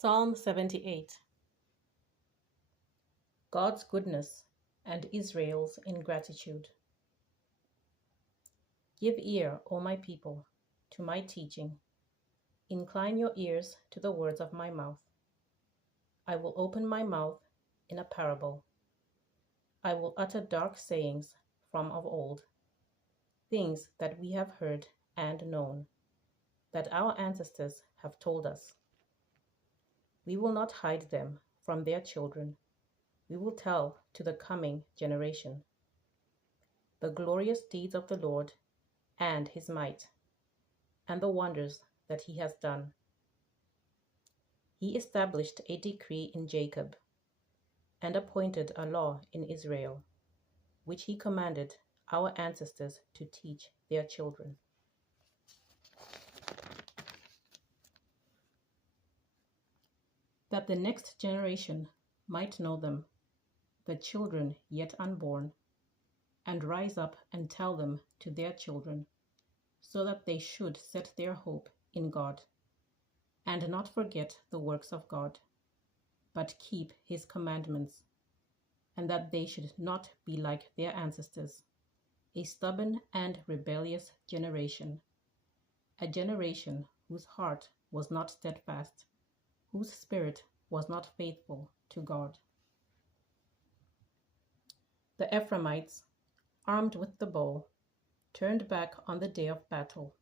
Psalm 78. God's goodness and Israel's ingratitude. Give ear, O my people, to my teaching. Incline your ears to the words of my mouth. I will open my mouth in a parable. I will utter dark sayings from of old, things that we have heard and known, that our ancestors have told us. We will not hide them from their children. We will tell to the coming generation the glorious deeds of the Lord and his might, and the wonders that he has done. He established a decree in Jacob, and appointed a law in Israel, which he commanded our ancestors to teach their children. That the next generation might know them, the children yet unborn, and rise up and tell them to their children, so that they should set their hope in God, and not forget the works of God, but keep his commandments, and that they should not be like their ancestors, a stubborn and rebellious generation, a generation whose heart was not steadfast, whose spirit was not faithful to God. The Ephraimites, armed with the bow, turned back on the day of battle.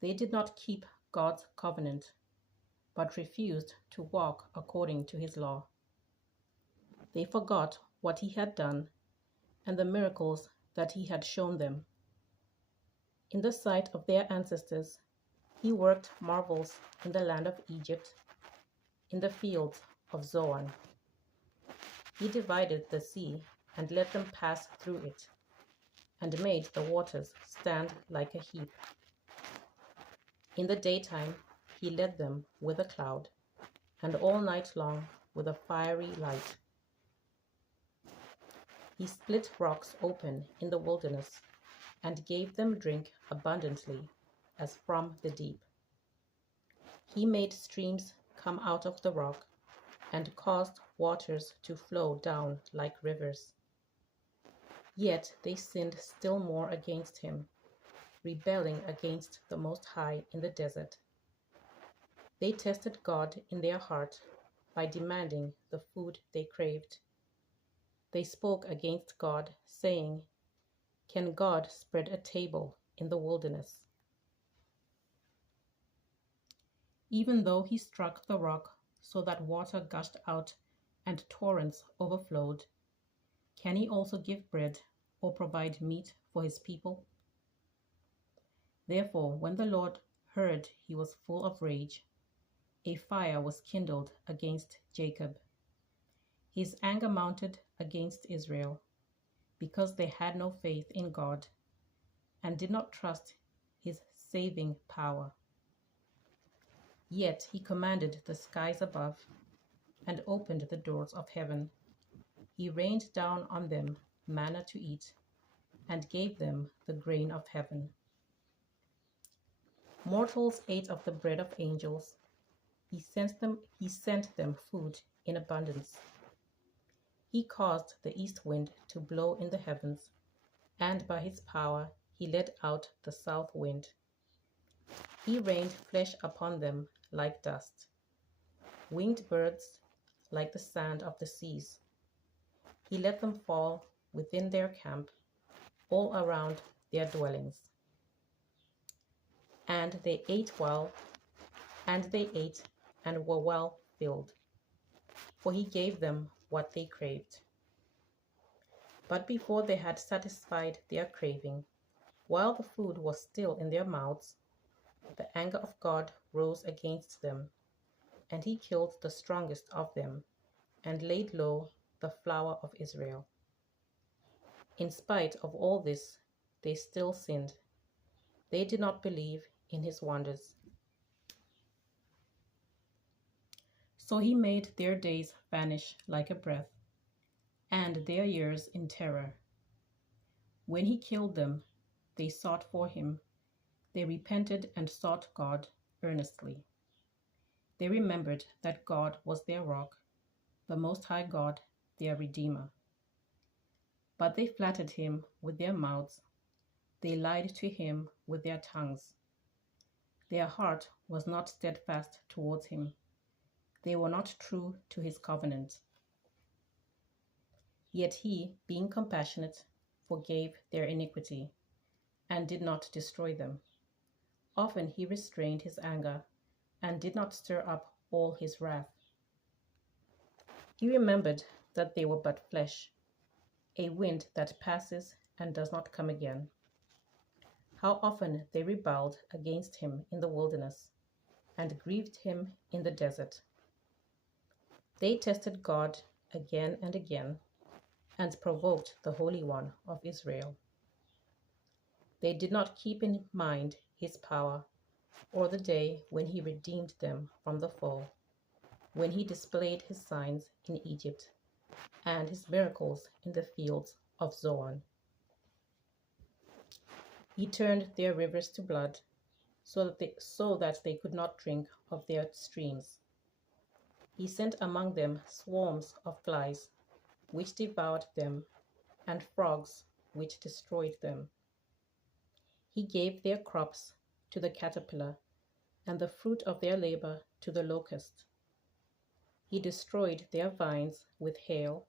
They did not keep God's covenant, but refused to walk according to his law. They forgot what he had done and the miracles that he had shown them. In the sight of their ancestors, he worked marvels in the land of Egypt, in the fields of Zoan. He divided the sea and let them pass through it, and made the waters stand like a heap. In the daytime he led them with a cloud, and all night long with a fiery light. He split rocks open in the wilderness, and gave them drink abundantly, as from the deep. He made streams come out of the rock, and caused waters to flow down like rivers. Yet they sinned still more against him, rebelling against the Most High in the desert. They tested God in their heart by demanding the food they craved. They spoke against God, saying, "Can God spread a table in the wilderness?" Even though he struck the rock so that water gushed out and torrents overflowed, can he also give bread or provide meat for his people? Therefore, when the Lord heard he was full of rage, a fire was kindled against Jacob. His anger mounted against Israel, because they had no faith in God and did not trust his saving power. Yet he commanded the skies above and opened the doors of heaven. He rained down on them manna to eat and gave them the grain of heaven. Mortals ate of the bread of angels. He sent them food in abundance. He caused the east wind to blow in the heavens, and by his power he led out the south wind. He rained flesh upon them like dust, winged birds like the sand of the seas. He let them fall within their camp, all around their dwellings. And they ate and were well filled, for he gave them what they craved. But before they had satisfied their craving, while the food was still in their mouths, the anger of God rose against them, and he killed the strongest of them, and laid low the flower of Israel. In spite of all this, they still sinned. They did not believe in his wonders. So he made their days vanish like a breath, and their years in terror. When he killed them, they sought for him. They repented and sought God earnestly. They remembered that God was their rock, the Most High God, their Redeemer. But they flattered him with their mouths, they lied to him with their tongues. Their heart was not steadfast towards him, they were not true to his covenant. Yet he, being compassionate, forgave their iniquity, and did not destroy them. Often he restrained his anger, and did not stir up all his wrath. He remembered that they were but flesh, a wind that passes and does not come again. How often they rebelled against him in the wilderness, and grieved him in the desert. They tested God again and again, and provoked the Holy One of Israel. They did not keep in mind his power, or the day when he redeemed them from the foe, when he displayed his signs in Egypt, and his miracles in the fields of Zoan. He turned their rivers to blood, so that they could not drink of their streams. He sent among them swarms of flies, which devoured them, and frogs, which destroyed them. He gave their crops to the caterpillar, and the fruit of their labor to the locust. He destroyed their vines with hail,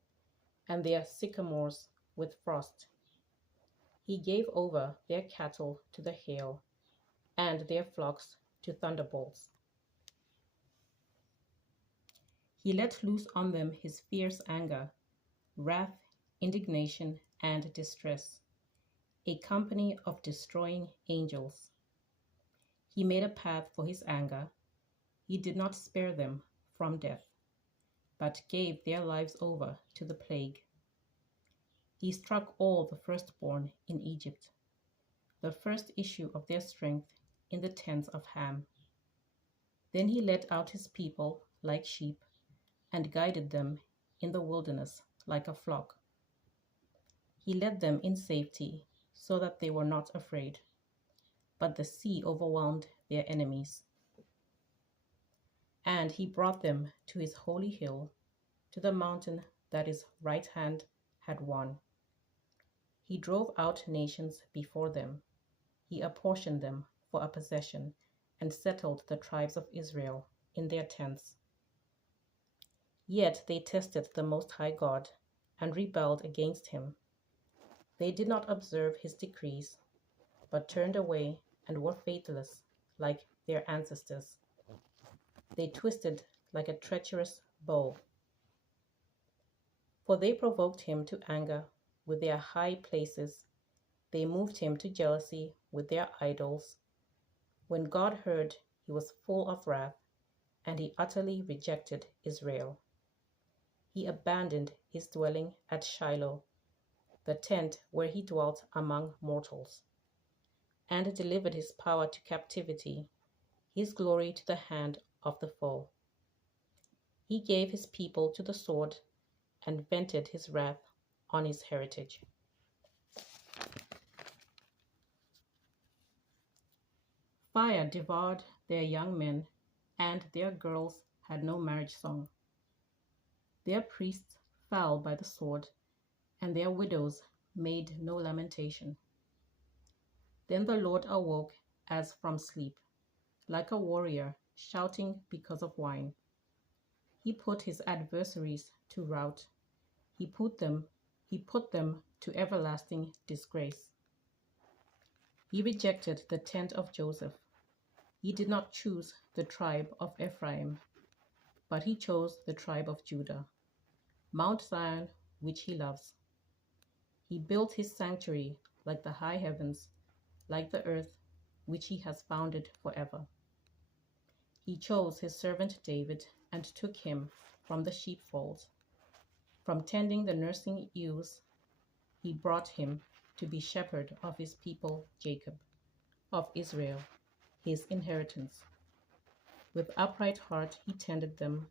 and their sycamores with frost. He gave over their cattle to the hail, and their flocks to thunderbolts. He let loose on them his fierce anger, wrath, indignation, and distress, a company of destroying angels. He made a path for his anger. He did not spare them from death, but gave their lives over to the plague. He struck all the firstborn in Egypt, the first issue of their strength in the tents of Ham. Then he led out his people like sheep, and guided them in the wilderness like a flock. He led them in safety, so that they were not afraid. But the sea overwhelmed their enemies. And he brought them to his holy hill, to the mountain that his right hand had won. He drove out nations before them. He apportioned them for a possession, and settled the tribes of Israel in their tents. Yet they tested the Most High God, and rebelled against him. They did not observe his decrees, but turned away and were faithless like their ancestors. They twisted like a treacherous bow. For they provoked him to anger with their high places. They moved him to jealousy with their idols. When God heard, he was full of wrath, and he utterly rejected Israel. He abandoned his dwelling at Shiloh, the tent where he dwelt among mortals, and delivered his power to captivity, his glory to the hand of the foe. He gave his people to the sword, and vented his wrath on his heritage. Fire devoured their young men, and their girls had no marriage song. Their priests fell by the sword, and their widows made no lamentation. Then the Lord awoke as from sleep, like a warrior shouting because of wine. He put his adversaries to rout. He put them to everlasting disgrace. He rejected the tent of Joseph. He did not choose the tribe of Ephraim, but he chose the tribe of Judah, Mount Zion, which he loves. He built his sanctuary like the high heavens, like the earth, which he has founded forever. He chose his servant David and took him from the sheepfolds. From tending the nursing ewes, he brought him to be shepherd of his people Jacob, of Israel, his inheritance. With upright heart he tended them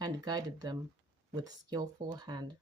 and guided them with skillful hand.